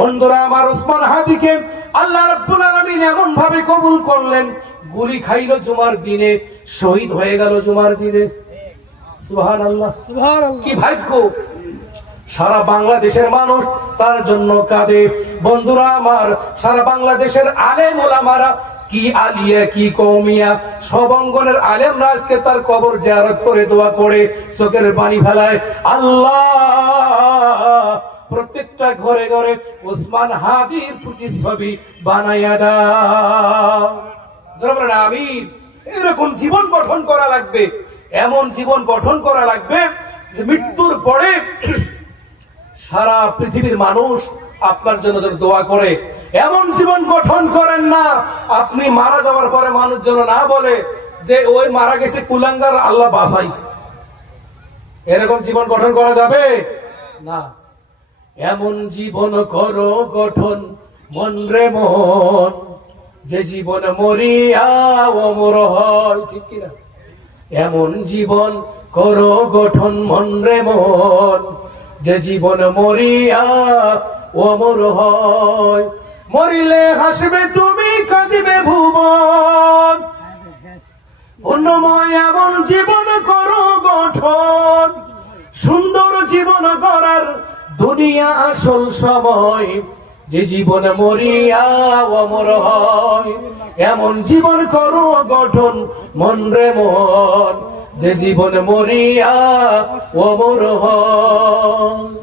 বন্ধুরা আমার ওসমান হাদিকে আল্লাহ রাব্বুল আলামিন এমন ভাবে কবুল করলেন গুলি খাইলো জুমার দিনে শহীদ হয়ে গেল জুমার দিনে। সুবহানাল্লাহ। সুবহানাল্লাহ। কি ভাগ্য! সারা বাংলাদেশের মানুষ তার জন্য কাঁদে। বন্ধুরা আমার সারা বাংলাদেশের আলেম ওলামারা কি আলিয়া কি কৌমিয়া সব অঙ্গনের আলেমরা আজকে তার কবর জিয়ারত করে দোয়া করে চোখের পানি ফেলায়। আল্লাহ! প্রত্যেকটা ঘরে ঘরে ওসমান হাদির প্রতিচ্ছবি বানাইয়া দাও। আমিন। এরকম জীবন গঠন করা লাগবে, এমন জীবন গঠন করা লাগবে যে মৃত্যুর পরে সারা পৃথিবীর মানুষ আপনার জন্য দোয়া করে, এমন জীবন গঠন করেন না। আপনি মারা যাওয়ার পরে মানুষ যেন না বলে যে, ওই মারা গেছে কুলাঙ্গার, আল্লাহ বাসাইছে এরকম জীবন গঠন করা যাবে? না। এমন জীবন করো গঠন মন রে মন। যে জীবন মরিয়া অমর হয়, ঠিক কিনা? এমন জীবন করো গঠন মন রে মন। যে জীবন মরিয়া অমর হয়, মরিলে হাসবে তুমি, কাঁদিবে ভুবন। অন্যময় এমন জীবন করো করার দুনিয়া আসল সময়। যে জীবন মরিয়া অমর হয়, এমন জীবন করো গঠন মন রে মন। যে জীবন মরিয়া অমর হয়।